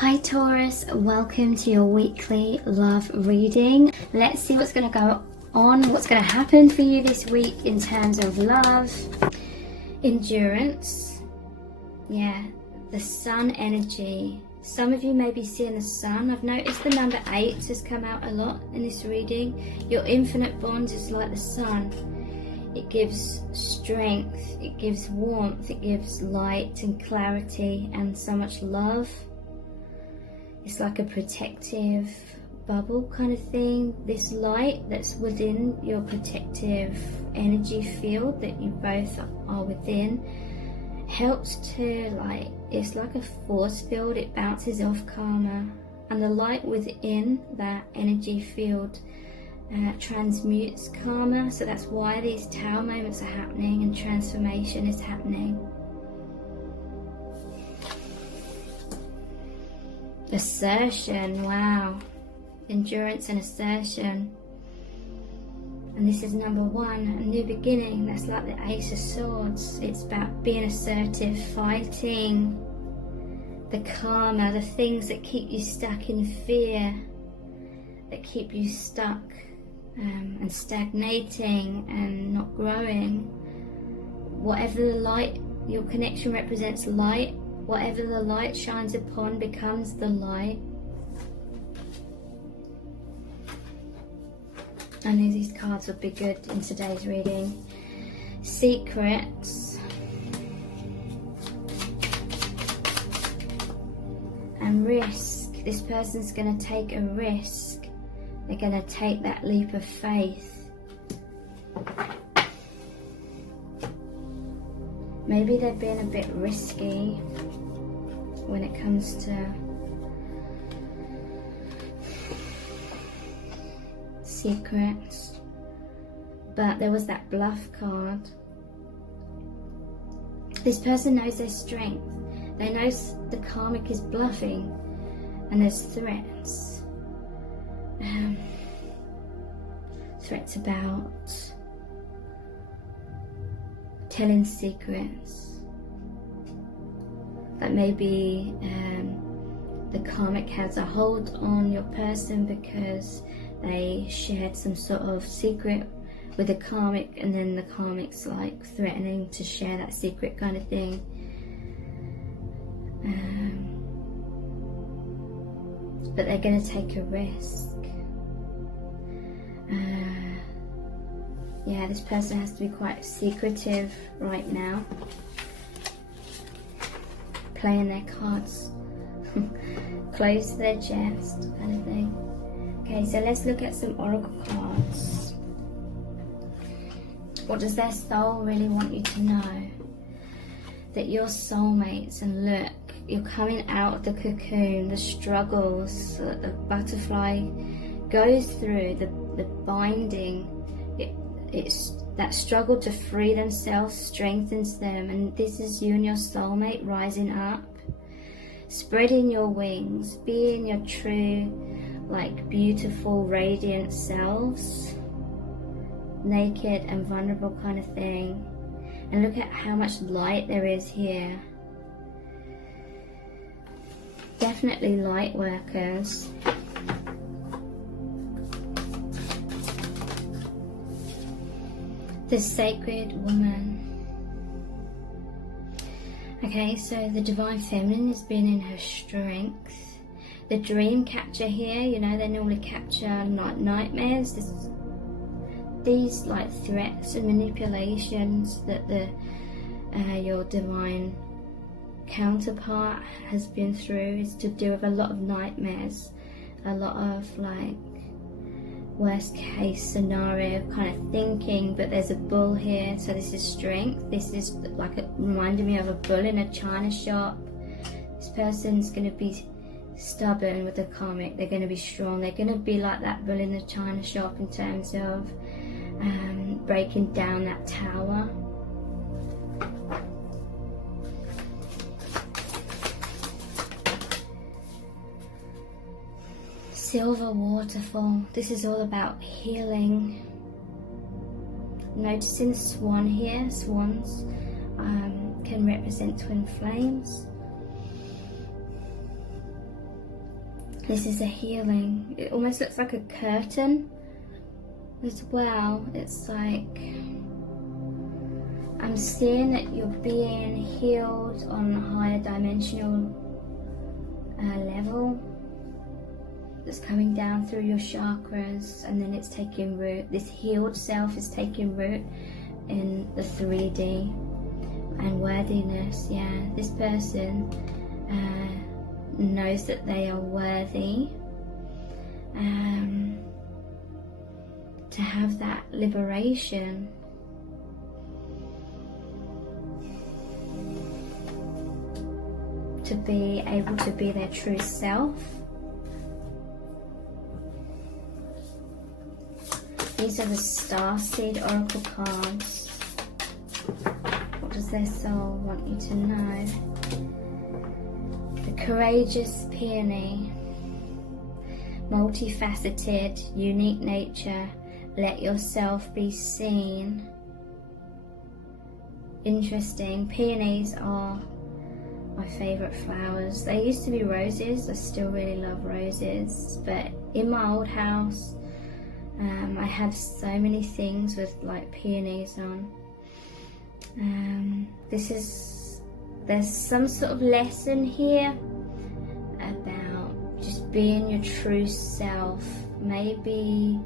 Hi Taurus, welcome to your weekly love reading. Let's see what's going to go on, what's going to happen for you this week in terms of love, endurance, the sun energy. Some of you may be seeing the sun. I've noticed the number 8 has come out a lot in this reading. Your infinite bond is like the sun. It gives strength, it gives warmth, it gives light and clarity and so much love. It's like a protective bubble kind of thing. This light that's within your protective energy field that you both are within helps to, it's like a force field. It bounces off karma, and the light within that energy field transmutes karma. So that's why these tower moments are happening and transformation is happening. Assertion, wow. Endurance and assertion. And this is number 1, a new beginning. That's like the Ace of Swords. It's about being assertive, fighting the karma, the things that keep you stuck in fear, that keep you stuck and stagnating and not growing. Whatever the light, your connection represents light. Whatever the light shines upon becomes the light. I knew these cards would be good in today's reading. Secrets. And risk. This person's going to take a risk. They're going to take that leap of faith. Maybe they've been a bit risky when it comes to secrets, but there was that bluff card. This person knows their strength. They know the karmic is bluffing, and there's threats. Threats about telling secrets. That maybe the karmic has a hold on your person because they shared some sort of secret with the karmic, and then the karmic's like threatening to share that secret kind of thing. But they're going to take a risk. This person has to be quite secretive right now, playing their cards close to their chest kind of thing. Okay, so let's look at some oracle cards. What does their soul really want you to know? That you're soulmates, and look, you're coming out of the cocoon, the struggles that the butterfly goes through, the binding. It's that struggle to free themselves strengthens them, and this is you and your soulmate rising up, spreading your wings, being your true, beautiful, radiant selves, naked and vulnerable kind of thing. And look at how much light there is here. Definitely light workers. The sacred woman. Okay, so the divine feminine has been in her strength. The dream catcher here, they normally capture nightmares. These threats and manipulations that your divine counterpart has been through is to do with a lot of nightmares, a lot of worst case scenario kind of thinking. But there's a bull here, so this is strength. This is reminding me of a bull in a china shop. This person's going to be stubborn with the karmic. They're going to be strong. They're going to be like that bull in the china shop in terms of breaking down that tower. Silver waterfall. This is all about healing. Noticing the swan here. Swans can represent twin flames. This is a healing. It almost looks like a curtain as well. It's like I'm seeing that you're being healed on a higher dimensional level. That's coming down through your chakras, and then it's taking root. This healed self is taking root in the 3D. And worthiness, yeah. This person knows that they are worthy to have that liberation. To be able to be their true self. These are the Starseed Oracle cards. What does their soul want you to know? The courageous peony. Multifaceted, unique nature. Let yourself be seen. Interesting. Peonies are my favourite flowers. They used to be roses. I still really love roses. But in my old house, I had so many things with like peonies on. There's some sort of lesson here about just being your true self. Maybe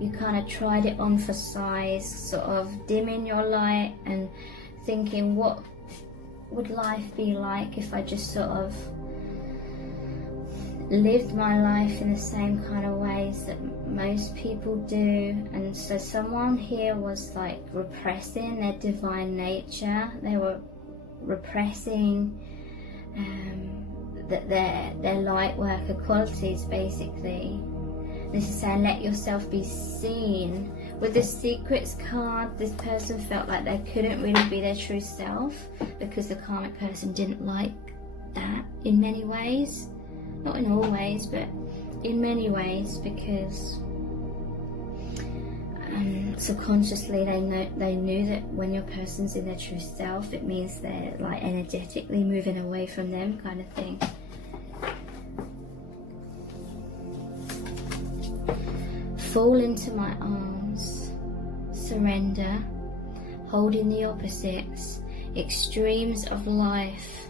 you kind of tried it on for size, sort of dimming your light and thinking, what would life be like if I just sort of lived my life in the same kind of ways that most people do. And so someone here was like repressing their divine nature. They were repressing their light worker qualities, basically. This is saying let yourself be seen. With the secrets card, this person felt like they couldn't really be their true self because the karmic person didn't like that in many ways. Not in all ways, but in many ways, because subconsciously they knew that when your person's in their true self, it means they're like energetically moving away from them, kind of thing. Fall into my arms, surrender, holding the opposites, extremes of life.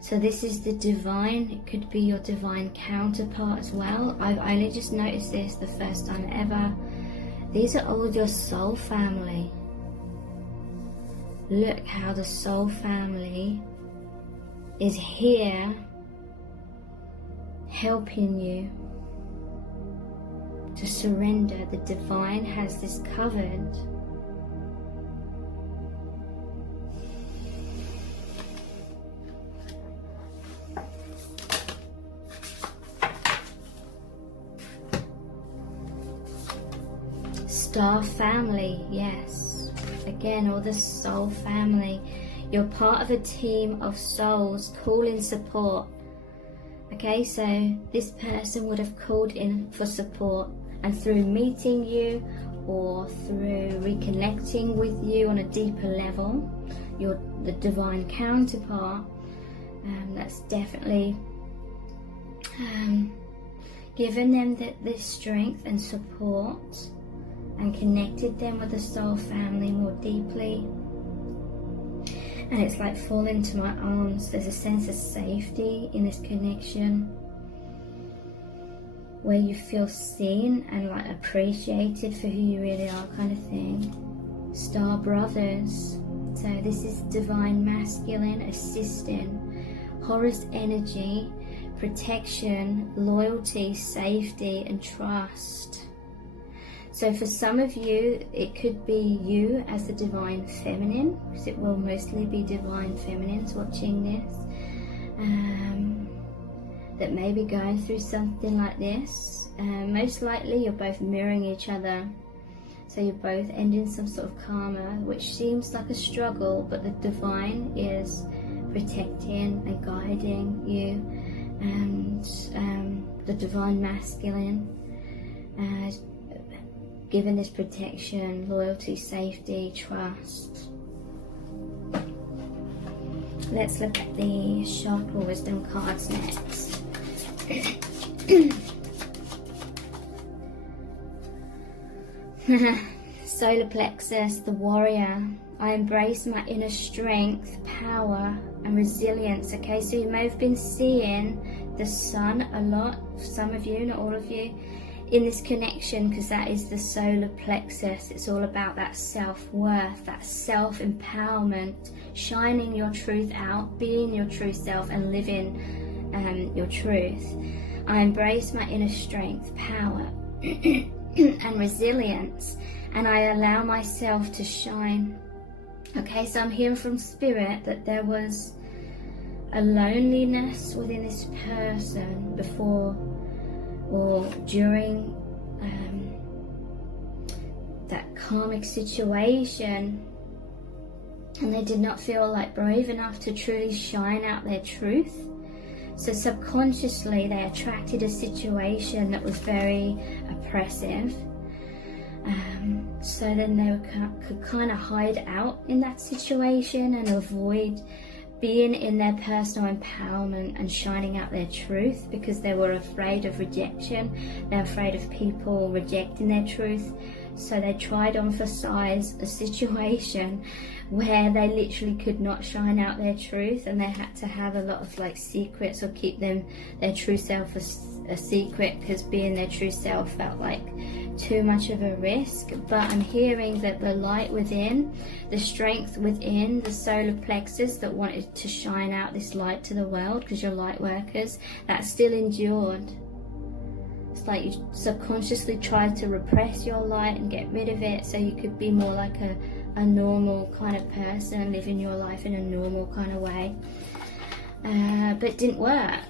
So this is the divine. It could be your divine counterpart as well. I've only just noticed this the first time ever. These are all your soul family. Look how the soul family is here helping you to surrender. The divine has this covered. Star family, yes. Again, all the soul family. You're part of a team of souls calling support. Okay, so this person would have called in for support, and through meeting you or through reconnecting with you on a deeper level, you're the divine counterpart. That's definitely given them this strength and support, and connected them with the soul family more deeply. And it's like fall into my arms. There's a sense of safety in this connection where you feel seen and like appreciated for who you really are, kind of thing. Star brothers. So this is divine masculine assisting, Horus energy, protection, loyalty, safety and trust. So for some of you, it could be you as the divine feminine, because it will mostly be divine feminines watching this, that may be going through something like this. Most likely you're both mirroring each other. So you're both ending some sort of karma, which seems like a struggle, but the divine is protecting and guiding you. And the divine masculine given this protection, loyalty, safety, trust. Let's look at the chakra wisdom cards next. Solar plexus, the warrior. I embrace my inner strength, power and resilience. Okay, so you may have been seeing the sun a lot, some of you, not all of you, in this connection, because that is the solar plexus. It's all about that self-worth, that self-empowerment, shining your truth out, being your true self and living your truth. I embrace my inner strength, power and resilience, and I allow myself to shine. Okay, so I'm hearing from Spirit that there was a loneliness within this person before or during that karmic situation, and they did not feel like brave enough to truly shine out their truth. So subconsciously they attracted a situation that was very oppressive. So then they could kind of hide out in that situation and avoid being in their personal empowerment and shining out their truth, because they were afraid of rejection. They're afraid of people rejecting their truth. So they tried to emphasize a situation where they literally could not shine out their truth, and they had to have a lot of like secrets or keep their true self a secret, because being their true self felt like too much of a risk. But I'm hearing that the light within, the strength within the solar plexus that wanted to shine out this light to the world, because you're light workers, that still endured. It's like you subconsciously tried to repress your light and get rid of it so you could be more like a normal kind of person, living your life in a normal kind of way. But it didn't work.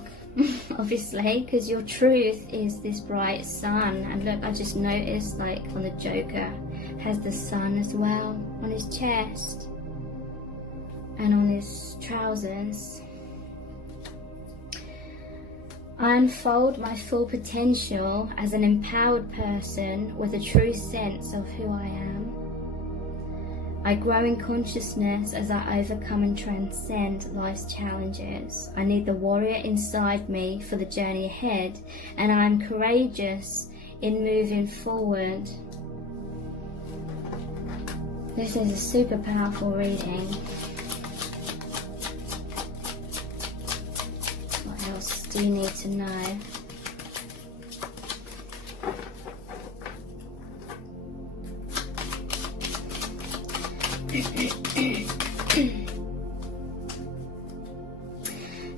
Obviously, because your truth is this bright sun. And look, I just noticed like on the Joker has the sun as well on his chest and on his trousers. I unfold my full potential as an empowered person with a true sense of who I am. I grow in consciousness as I overcome and transcend life's challenges. I need the warrior inside me for the journey ahead, and I am courageous in moving forward. This is a super powerful reading. What else do you need to know?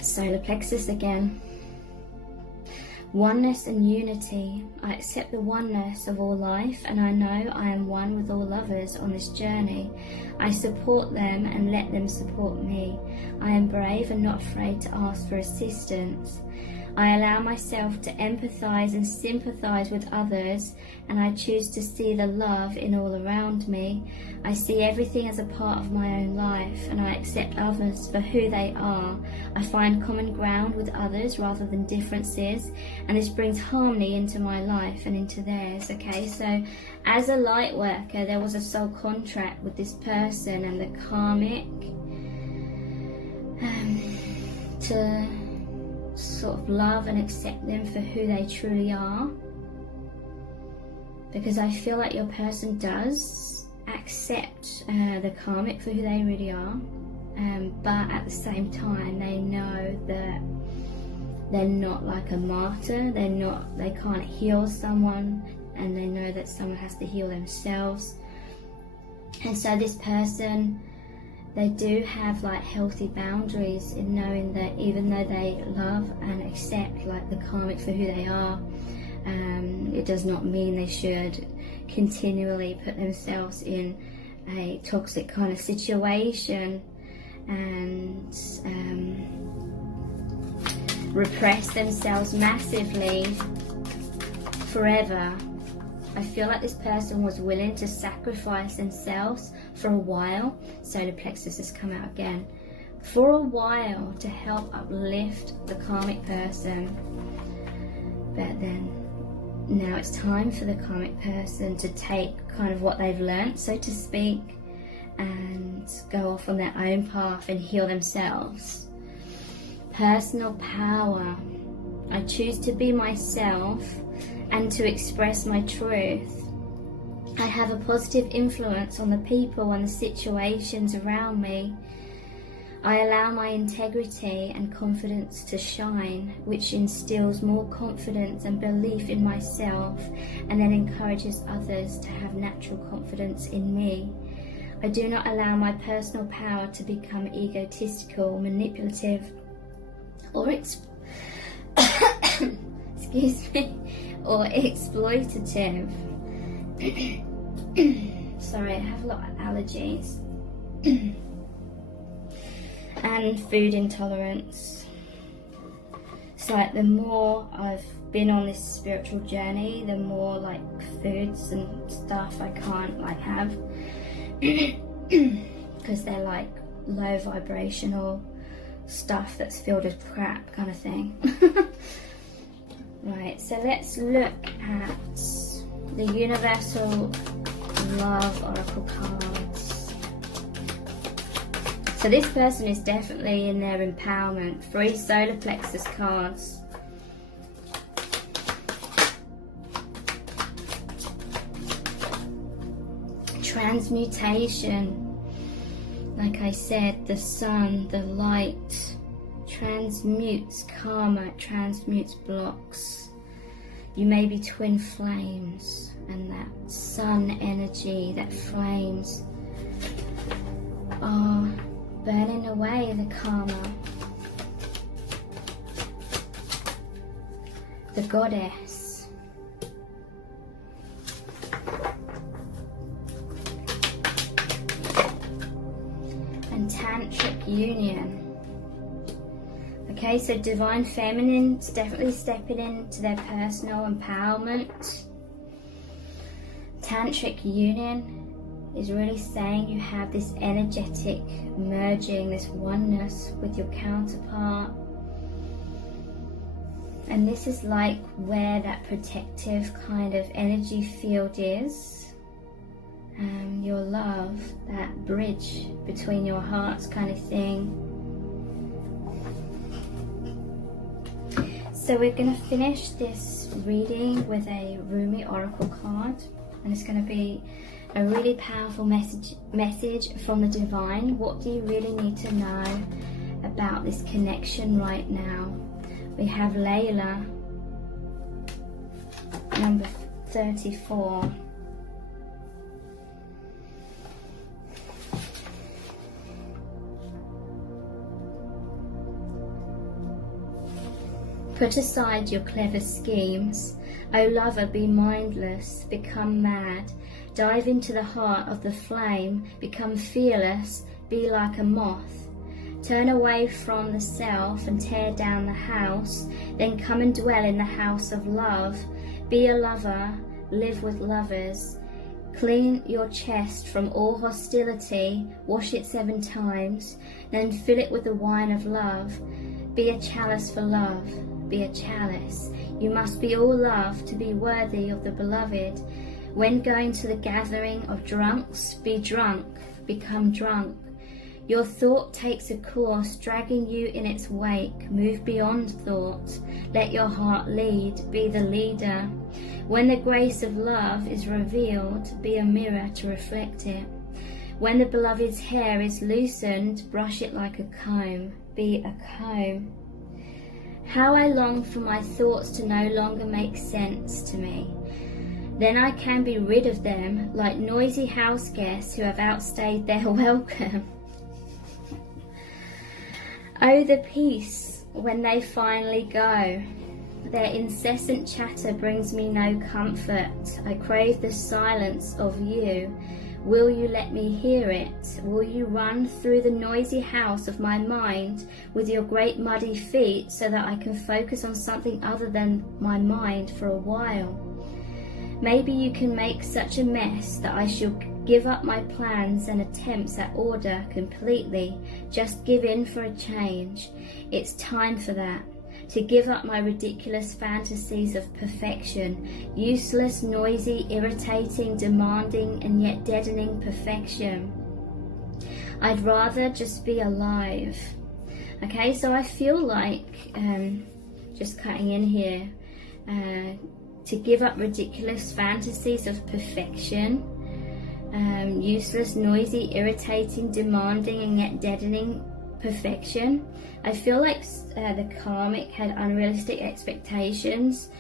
Solar plexus again. Oneness and unity. I accept the oneness of all life, and I know I am one with all others on this journey. I support them and let them support me. I am brave and not afraid to ask for assistance. I allow myself to empathize and sympathize with others, and I choose to see the love in all around me. I see everything as a part of my own life, and I accept others for who they are. I find common ground with others rather than differences, and this brings harmony into my life and into theirs. Okay, so as a light worker, there was a soul contract with this person and the karmic to sort of love and accept them for who they truly are, because I feel like your person does accept the karmic for who they really are, but at the same time they know that they're not like a martyr. They can't heal someone, and they know that someone has to heal themselves. And so this person, they do have like healthy boundaries in knowing that even though they love and accept like the karmic for who they are, it does not mean they should continually put themselves in a toxic kind of situation and repress themselves massively forever. I feel like this person was willing to sacrifice themselves for a while. Solar plexus has come out again. For a while, to help uplift the karmic person. But then now it's time for the karmic person to take kind of what they've learnt, so to speak, and go off on their own path and heal themselves. Personal power. I choose to be myself and to express my truth. I have a positive influence on the people and the situations around me. I allow my integrity and confidence to shine, which instills more confidence and belief in myself, and then encourages others to have natural confidence in me. I do not allow my personal power to become egotistical, manipulative, or excuse me, or exploitative. Sorry, I have a lot of allergies. And food intolerance. So like, the more I've been on this spiritual journey, the more like foods and stuff I can't like have because they're like low vibrational stuff that's filled with crap kind of thing. Right, so let's look at the Universal Love Oracle cards. So this person is definitely in their empowerment. 3 solar plexus cards. Transmutation. Like I said, the sun, the light, transmutes karma, transmutes blocks. You may be twin flames, and that sun energy, that flames are burning away the karma. The goddess. And tantric union. Okay, so divine feminine is definitely stepping into their personal empowerment. Tantric union is really saying you have this energetic merging, this oneness with your counterpart. And this is like where that protective kind of energy field is. Your love, that bridge between your hearts kind of thing. So we're going to finish this reading with a Rumi Oracle card. And it's going to be a really powerful message from the divine. What do you really need to know about this connection right now? We have Layla, number 34. Put aside your clever schemes. O lover, be mindless, become mad. Dive into the heart of the flame, become fearless, be like a moth. Turn away from the self and tear down the house, then come and dwell in the house of love. Be a lover, live with lovers. Clean your chest from all hostility, wash it 7 times, then fill it with the wine of love. Be a chalice for love, be a chalice. You must be all love to be worthy of the beloved. When going to the gathering of drunks, be drunk, become drunk. Your thought takes a course, dragging you in its wake. Move beyond thought. Let your heart lead, be the leader. When the grace of love is revealed, be a mirror to reflect it. When the beloved's hair is loosened, brush it like a comb, be a comb. How I long for my thoughts to no longer make sense to me. Then I can be rid of them like noisy house guests who have outstayed their welcome. Oh, the peace when they finally go. Their incessant chatter brings me no comfort. I crave the silence of you. Will you let me hear it? Will you run through the noisy house of my mind with your great muddy feet so that I can focus on something other than my mind for a while? Maybe you can make such a mess that I shall give up my plans and attempts at order completely. Just give in for a change. It's time for that. To give up my ridiculous fantasies of perfection, useless, noisy, irritating, demanding, and yet deadening perfection. I'd rather just be alive. Okay, so I feel like just cutting in here, to give up ridiculous fantasies of perfection, useless, noisy, irritating, demanding and yet deadening perfection. I feel like the karmic had unrealistic expectations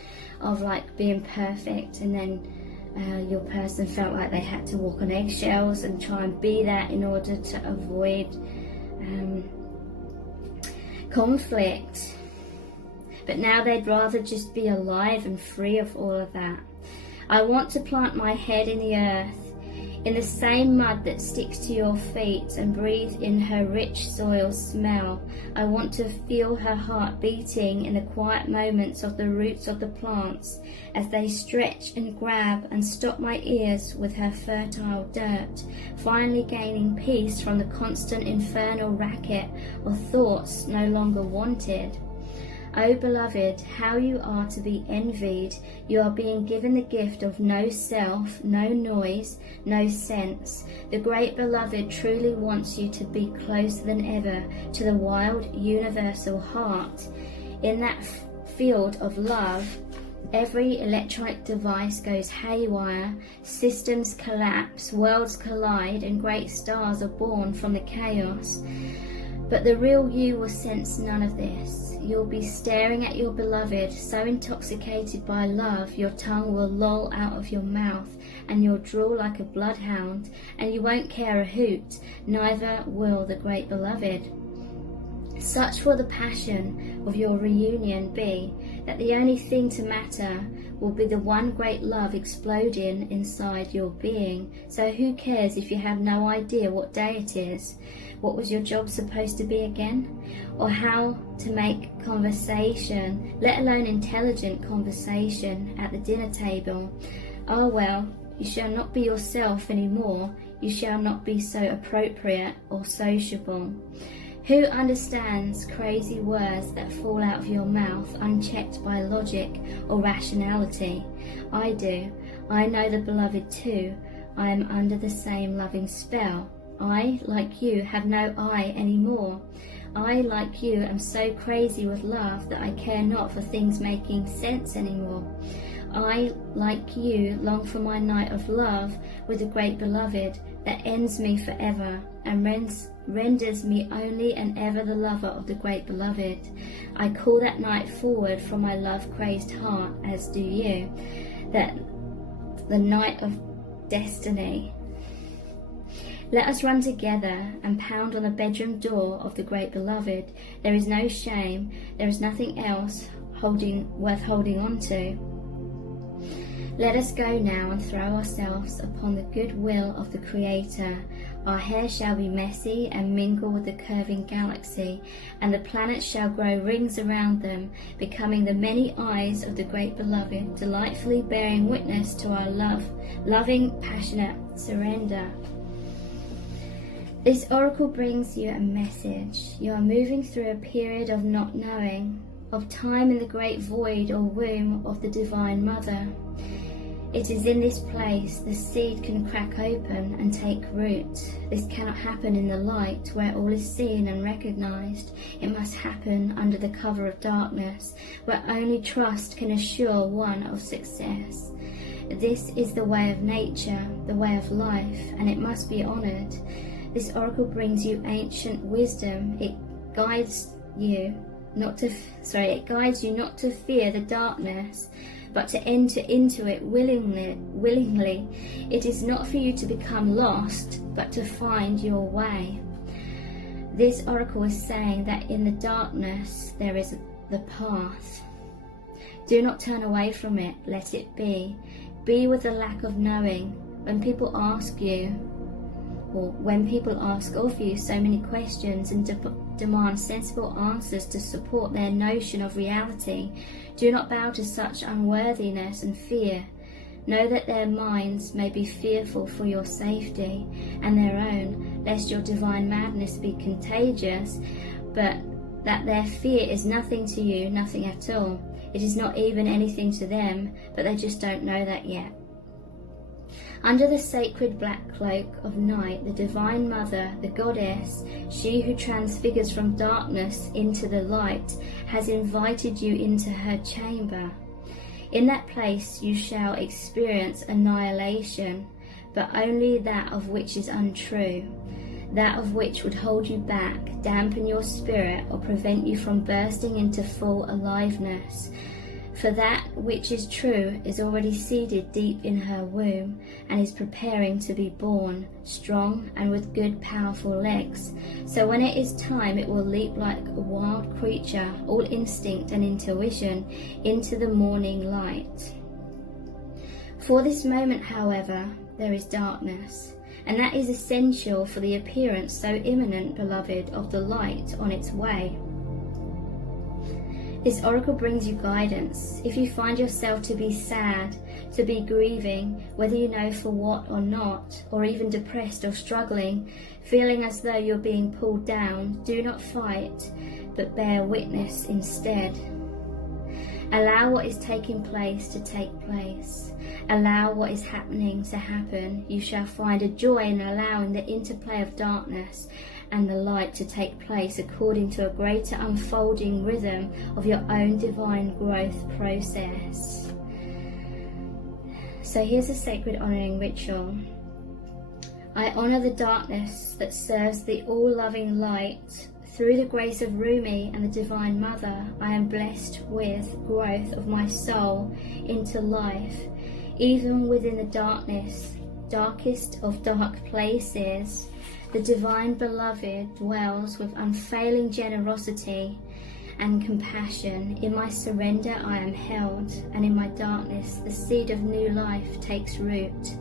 of like being perfect, and then your person felt like they had to walk on eggshells and try and be that in order to avoid conflict. But now they'd rather just be alive and free of all of that. I want to plant my head in the earth, in the same mud that sticks to your feet, and breathe in her rich soil smell. I want to feel her heart beating in the quiet moments of the roots of the plants as they stretch and grab, and stop my ears with her fertile dirt, finally gaining peace from the constant infernal racket of thoughts no longer wanted. O beloved, how you are to be envied. You are being given the gift of no self, no noise, no sense. The great beloved truly wants you to be closer than ever to the wild universal heart. In that field of love, every electronic device goes haywire, systems collapse, worlds collide, and great stars are born from the chaos. But the real you will sense none of this. You'll be staring at your beloved, so intoxicated by love, your tongue will loll out of your mouth, and you'll drool like a bloodhound, and you won't care a hoot, neither will the great beloved. Such will the passion of your reunion be, that the only thing to matter will be the one great love exploding inside your being. So who cares if you have no idea what day it is? What was your job supposed to be again? Or how to make conversation, let alone intelligent conversation, at the dinner table? Oh well, you shall not be yourself anymore. You shall not be so appropriate or sociable. Who understands crazy words that fall out of your mouth unchecked by logic or rationality? I do. I know the beloved too. I am under the same loving spell. I, like you, have no I anymore. I, like you, am so crazy with love that I care not for things making sense anymore. I, like you, long for my night of love with the great beloved that ends me forever and renders me only and ever the lover of the great beloved. I call that night forward from my love-crazed heart, as do you, that the night of destiny. Let us run together and pound on the bedroom door of the great beloved. There is no shame, there is nothing else worth holding on to. Let us go now and throw ourselves upon the good will of the Creator. Our hair shall be messy and mingle with the curving galaxy, and the planets shall grow rings around them, becoming the many eyes of the great beloved, delightfully bearing witness to our loving, passionate surrender. This oracle brings you a message. You are moving through a period of not knowing, of time in the great void or womb of the Divine Mother. It is in this place the seed can crack open and take root. This cannot happen in the light where all is seen and recognized. It must happen under the cover of darkness, where only trust can assure one of success. This is the way of nature, the way of life, and it must be honored. This oracle brings you ancient wisdom. It guides you not to fear the darkness, but to enter into it willingly. It is not for you to become lost, but to find your way. This oracle is saying that in the darkness there is the path. Do not turn away from it, let it be. Be with the lack of knowing. When people ask you, or when people ask of you so many questions and demand sensible answers to support their notion of reality, do not bow to such unworthiness and fear. Know that their minds may be fearful for your safety and their own, lest your divine madness be contagious, but that their fear is nothing to you, nothing at all. It is not even anything to them, but they just don't know that yet. Under the sacred black cloak of night, the Divine Mother, the Goddess, she who transfigures from darkness into the light, has invited you into her chamber. In that place you shall experience annihilation, but only that of which is untrue, that of which would hold you back, dampen your spirit, or prevent you from bursting into full aliveness. For that which is true is already seated deep in her womb and is preparing to be born, strong and with good powerful legs. So when it is time, it will leap like a wild creature, all instinct and intuition, into the morning light. For this moment, however, there is darkness, and that is essential for the appearance so imminent, beloved, of the light on its way. This oracle brings you guidance. If you find yourself to be sad, to be grieving, whether you know for what or not, or even depressed or struggling, feeling as though you're being pulled down, do not fight, but bear witness instead. Allow what is taking place to take place. Allow what is happening to happen. You shall find a joy in allowing the interplay of darkness and the light to take place according to a greater unfolding rhythm of your own divine growth process. So here's a sacred honouring ritual. I honour the darkness that serves the all-loving light. Through the grace of Rumi and the Divine Mother, I am blessed with growth of my soul into life. Even within the darkness, darkest of dark places, the Divine Beloved dwells with unfailing generosity and compassion. In my surrender I am held, and in my darkness the seed of new life takes root.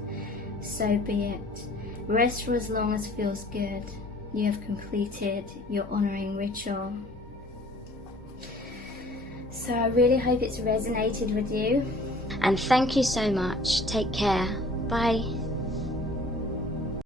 So be it. Rest for as long as feels good. You have completed your honouring ritual. So I really hope it's resonated with you. And thank you so much. Take care. Bye.